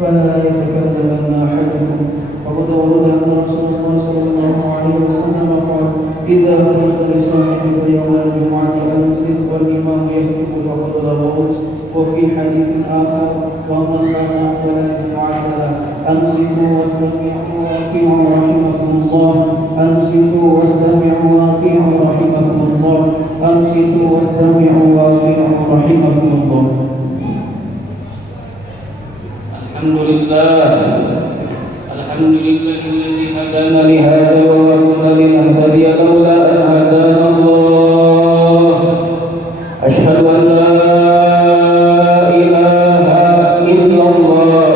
فلا يتكلمن أحدكم وقد ورد أن رسول الله صلى الله عليه وسلم قال إذا قلت لصاحبك يوم الجمعة أنصت والإمام يخطب فقد لغوت. وفي حديث آخر ومن لنا فلا جمعة له أنصتوا واستسمعوا وأطيعوا رحمكم الله أنصتوا واستسمعوا وأطيعوا رحمكم الله أنصتوا واستسمعوا وأطيعوا رحمكم الله. الحمد لله الذي هدانا لهذا وما كنا لنهتدي لولا أن هدانا الله. أشهد أن لا إله إلا الله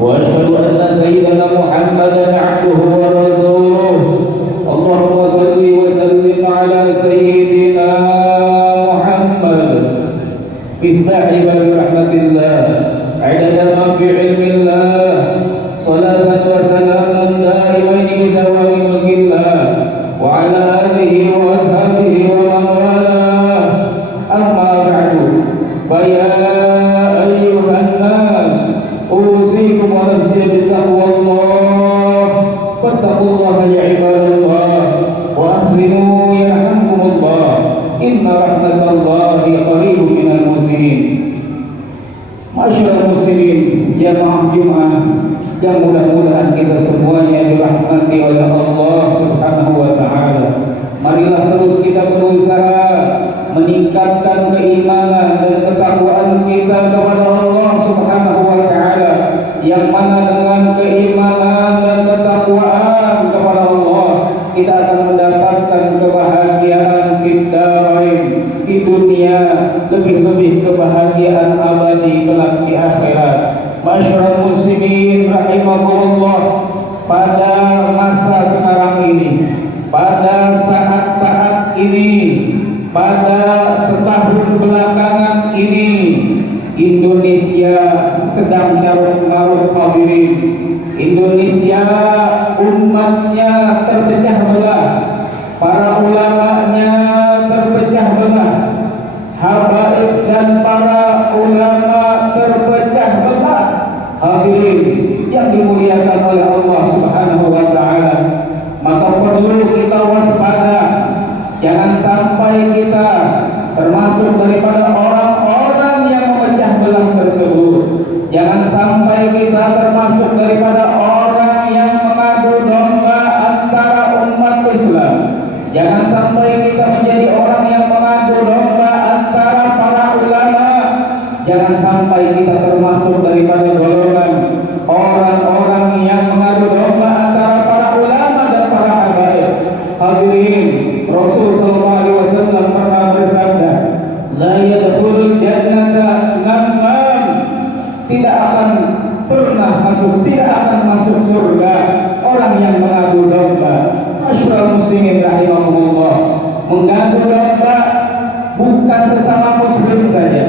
وأشهد أن سيدنا محمدا عبده ورسوله. اللهم صل وسلم على سيدنا محمد مفتاح باب رحمة الله عدد ما في علم الله صلاة وسلاما دائمين بدوام ملك الله وعلى آله وأصحابه ومن والاه. أما بعد فيا أيها الناس أوصيكم ونفسي بتقوى الله فاتقوا الله يا عباد الله وأحسنوا يرحمكم الله إن رحمة الله قريب من المحسنين. Masyarakat muslimin jamaah Jumat yang mudah-mudahan kita semuanya dirahmati oleh Allah Subhanahu wa taala. Marilah terus kita berusaha meningkatkan keimanan dan ketakwaan kita kepada Allah Subhanahu wa taala, yang mana dengan keimanan dan ketakwaan kepada Allah kita akan mendapatkan kebahagiaan fid dharain, di dunia, lebih-lebih kebahagiaan abadi kelak di akhirat. Masyarakat muslimin rahimakumullah, pada masa sekarang ini, pada saat-saat ini, pada setahun belakangan ini, Indonesia sedang carut marut hadirin. Indonesia umatnya terpecah belah, para ulamanya terpecah belah, habaib dan para ulama terpecah belah. Hadirin yang dimuliakan oleh Allah Subhanahu wa taala, maka perlu kita waspada, jangan sampai kita termasuk daripada orang-orang yang memecah belah tersebut. Jangan sampai kita termasuk daripada orang yang mengadu domba antara umat Islam. Jangan sampai kita menjadi orang yang mengadu domba antara para ulama. Jangan sampai kita termasuk daripada golongan orang-orang yang mengadu domba antara para ulama dan para habaib. Hadirin, Rasul sallallahu alaihi wasallam pernah bersabda, la yadkhulul jannata namam, tidak akan masuk surga orang yang mengadu domba. Masyarakat muslimin rahimahumullah, mengadu domba bukan sesama muslim saja,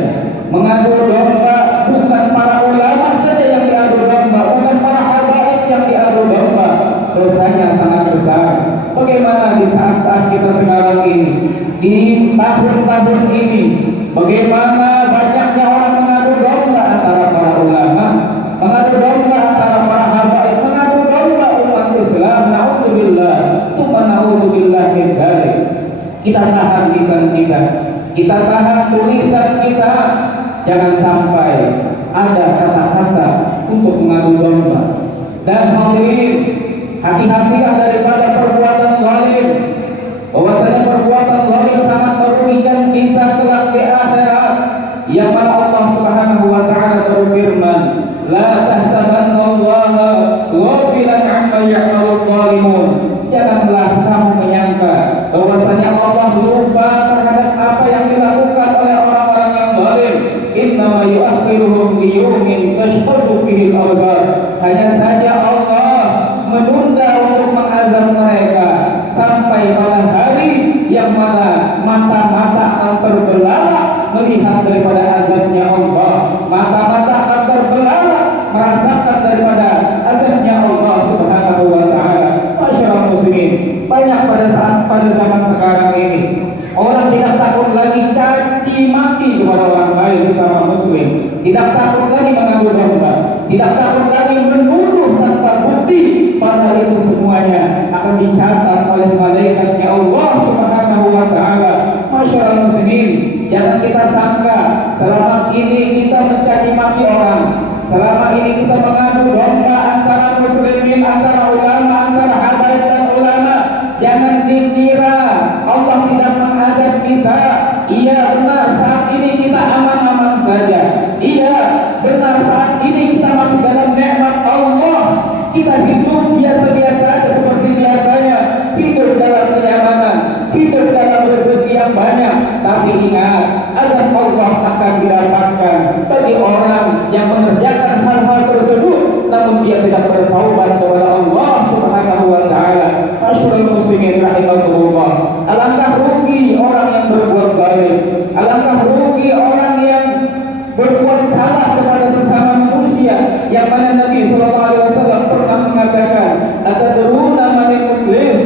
mengadu domba bukan para ulama saja yang diadu domba, bukan para habaib yang diadu domba. Dosanya sangat besar. Bagaimana di saat-saat kita sekarang ini, di tahun-tahun ini, bagaimana banyaknya orang mengadu domba antara para ulama, mengadu domba antara para habaib, mengadu domba umat Islam. Na'udzubillah, tsumma na'udzubillah min dzalik. Kita tahan lisan kita tahan tulisan kita, jangan sampai ada kata-kata untuk mengadu domba. Dan hadirin, hati-hatilah daripada perbuatan zalim, bahwasanya perbuatan zalim sangat merugikan kita kelak di akhirat, yang mana Allah Subhanahu wa taala berfirman, la tahsabannallaha ghafilan 'amma ya'malul zalimun. Janganlah kamu menyangka bahwasanya Allah lupa terhadap apa yang dilakukan oleh orang-orang yang zalim. Innama yu'akhiruhum liyawmin tashkhasu fihi al-absar. Hanya saja Allah menunda untuk mengazab mereka sampai pada hari yang mana mata-mata akan terbelalak melihat daripada azabnya Allah. Mata-mata akan terbelalak merasakan daripada azabnya Allah Subhanahu wa taala. Masyarakat muslimin, banyak pada zaman sekarang ini orang tidak takut lagi caci maki kepada orang lain sesama muslim, tidak takut lagi mengadu domba, tidak takut lagi menuduh tanpa bukti, padahal itu semuanya akan dicatat oleh malaikatnya Allah Subhanahu wa taala. Masyaallah muslimin, jangan kita sangka selama ini kita mencaci maki orang, selama ini kita mengadu domba antara muslimin, antara ulama, antara habaib dan ulama. Jangan dikira Allah tidak mengadab kita. Iya benar, saat ini kita aman-aman saja. Iya benar, saat ini kita masih dalam nikmat Allah. Kita hidup biasa-biasa saja seperti biasanya, hidup dalam kenyamanan, hidup dalam rezeki yang banyak. Tapi ingat, azab Allah akan didapatkan bagi orang yang mengerjakan hal-hal tersebut namun dia tidak bertaubat kepada Allah Subhanahu wa taala. Masyaallah muslimin rahimahullah. Alangkah rugi orang yang berbuat zalim, alangkah rugi orang yang berbuat salah kepada sesama manusia, yang mana Nabi sallallahu alaihi wasallam pernah mengatakan, "Atadruna manil muflis?"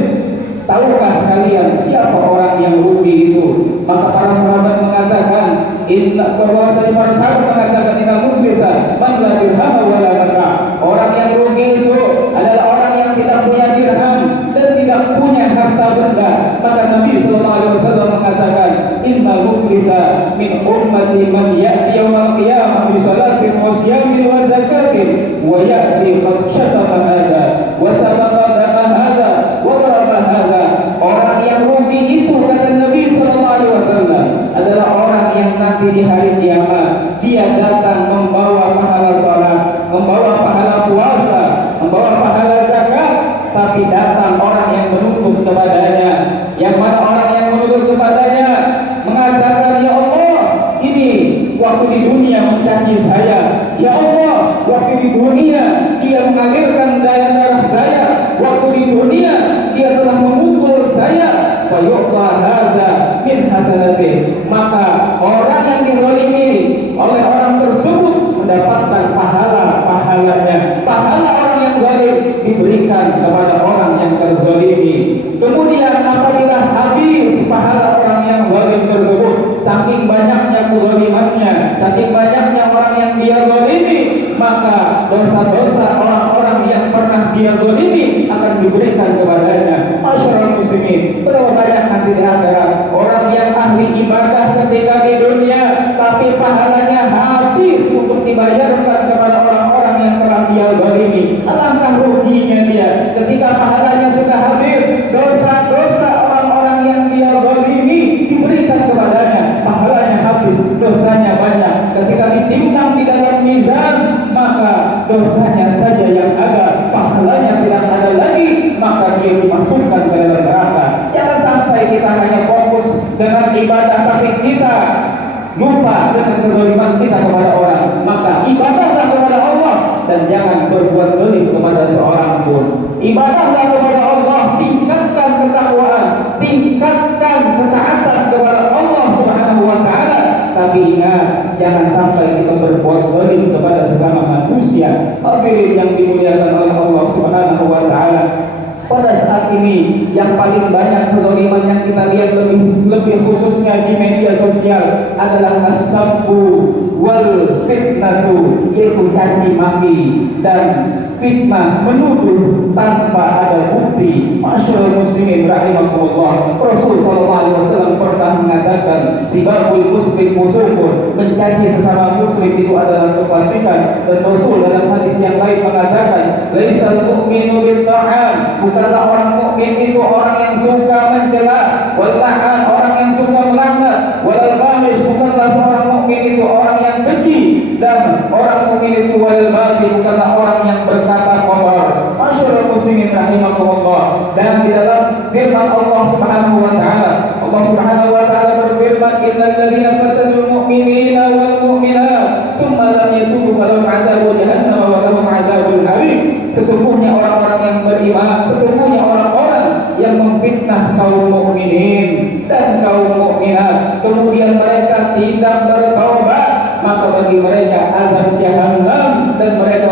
Tahukah kalian siapa orang yang rugi itu? Maka para sahabat mengatakan, inna bahwasanya para sahabat mengatakan inna muflisa man la dirham wa la mata. Orang yang rugi itu adalah orang yang tidak punya dirham dan tidak punya harta benda. Maka Nabi sallallahu alaihi wasallam mengatakan, inna muflisa min ummati man ya'ti yawmal qiyamah bi salatin wa siyamin wa zakatin wa ya'ti qad syatama hadha wa sabaqa dama hadha wa daraba hadha. Orang yang rugi itu kata Nabi sallallahu alaihi wasallam adalah orang yang nanti di hari kiamat dia datang membawa pahala salat, membawa pahala puasa, membawa pahala zakat, tapi datang orang yang menuntut kepadanya, yang mana orang yang menuntut kepadanya mengatakan, ya Allah, ini waktu di dunia mencaci saya, ya Allah, waktu di dunia dia mengalirkan darah saya, waktu di dunia dia telah memukul saya, fa yu'ta hadza min hasanati. Maka orang yang dizalimi oleh orang tersebut mendapatkan pahalanya. Pahala orang yang zalim diberikan kepada orang yang terzalimi. Kemudian apabila habis pahala orang yang zalim tersebut, saking banyaknya kezalimannya, saking banyaknya orang yang dia zalimi, maka dosa-dosa orang-orang yang pernah dia zalimi akan diberikan kepadanya. Masyaallah muslimin, berapa banyak nanti di akhirat orang yang ahli ibadah ketika di dunia, tapi pahalanya habis untuk dibayarkan kepada orang-orang yang telah dia zalimi. Alangkah ruginya dia ketika pahalanya sudah habis, dosa-dosa orang-orang yang dia zalimi diberikan kepadanya, pahalanya habis, dosanya banyak. Ketika ditimbang di dalam mizan, maka dosanya saja yang ada, pahalanya tidak ada lagi, maka dia dimasukkan ke dalam neraka. Jangan sampai kita hanya fokus dengan ibadah, tapi kita lupa dengan kezaliman kita kepada orang. Maka ibadahlah kepada Allah dan jangan berbuat zalim kepada seorang pun. Ibadahlah kepada Allah, tingkatkan ketakwaan, tingkatkan ketaatan kepada Allah Subhanahu wa taala. Tapi ingat, jangan sampai kita berbuat zalim kepada sesama manusia. Hadirin yang dimuliakan oleh Allah Subhanahu wa taala. Pada saat ini yang paling banyak kezaliman yang kita lihat lebih khususnya di media sosial adalah as-sabbu wal fitnatu, yaitu caci maki dan fitnah, menuduh tanpa ada bukti. Masyaallah muslimin rahimahullah. Rasul sallallahu alaihi wasallam pernah mengatakan, sibabul muslim fusuqun, mencaci sesama muslim itu adalah kefasikan. Dan Rasul dalam hadis yang lain mengatakan, laisal mu'minu bil ta'an, bukanlah orang mukmin itu orang yang suka mencela, wal la'an, orang yang suka melaknat, wal fahish, bukanlah seorang mukmin itu orang yang keji, dan orang mukmin itu wal baghi, bukanlah orang yang berkata kotor. Masyaallah muslimin rahimahullah. Dan di dalam firman Allah Subhanahu wa taala, Allah Subhanahu wa taala berfirman, innal ladzina fatanul mu'minina wal mu'minat tsumma lam yatubu falahum 'adzabun jahannam wa lahum 'adzabul harim. Sesungguhnya orang-orang yang beriman, sesungguhnya orang-orang yang memfitnah kaum mukminin dan kaum mukminat, kemudian mereka tidak bertaubat, maka bagi mereka azab jahannam dan mereka